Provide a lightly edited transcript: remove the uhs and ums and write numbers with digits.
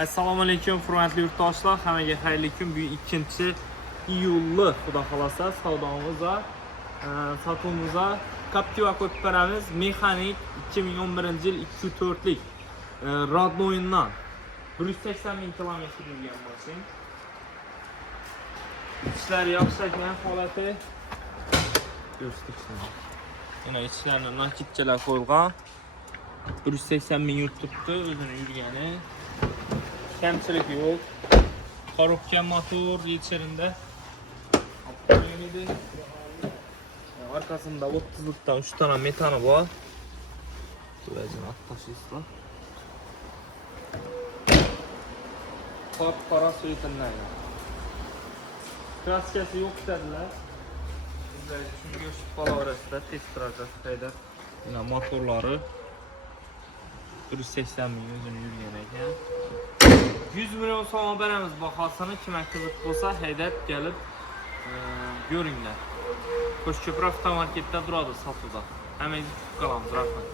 Assalomu alaykum, hurmatli yurtdoshlar. Hammaga xayrli kun. Bu 2-iyulni xudo xolasa savdomiz va sotuvimiz va Captiva qo'yib beramiz. Mexanik 2011-yil 204lik Radnoyindan 180 ming kilometr yurgan mashina. İçləri yaxshi ekan, holati ko'rsatishni. Yana ichlarni nakitchalar qo'yilgan. 180 ming yurtibdi, o'zini yurgani. Kamchilik yo'q. Korobka motor yetishirinde. Arkasında 30'luktan 3 tane metanı var. Duracın atlaşıysa. Para söyletinlerle. Kraskası yok dediler. Şimdi göçüp palavrası da test duracak şeyler. Yine motorları 180 milyon özünü yürüyene. 100 milyon so'm beramiz bahosini. Kimga qiziq bo'lsa haydab kelib ko'ringlar. Qo'shko'prik avtomarketda turadi sotuvda. Hammangizni kutib qolamiz. Rahmat.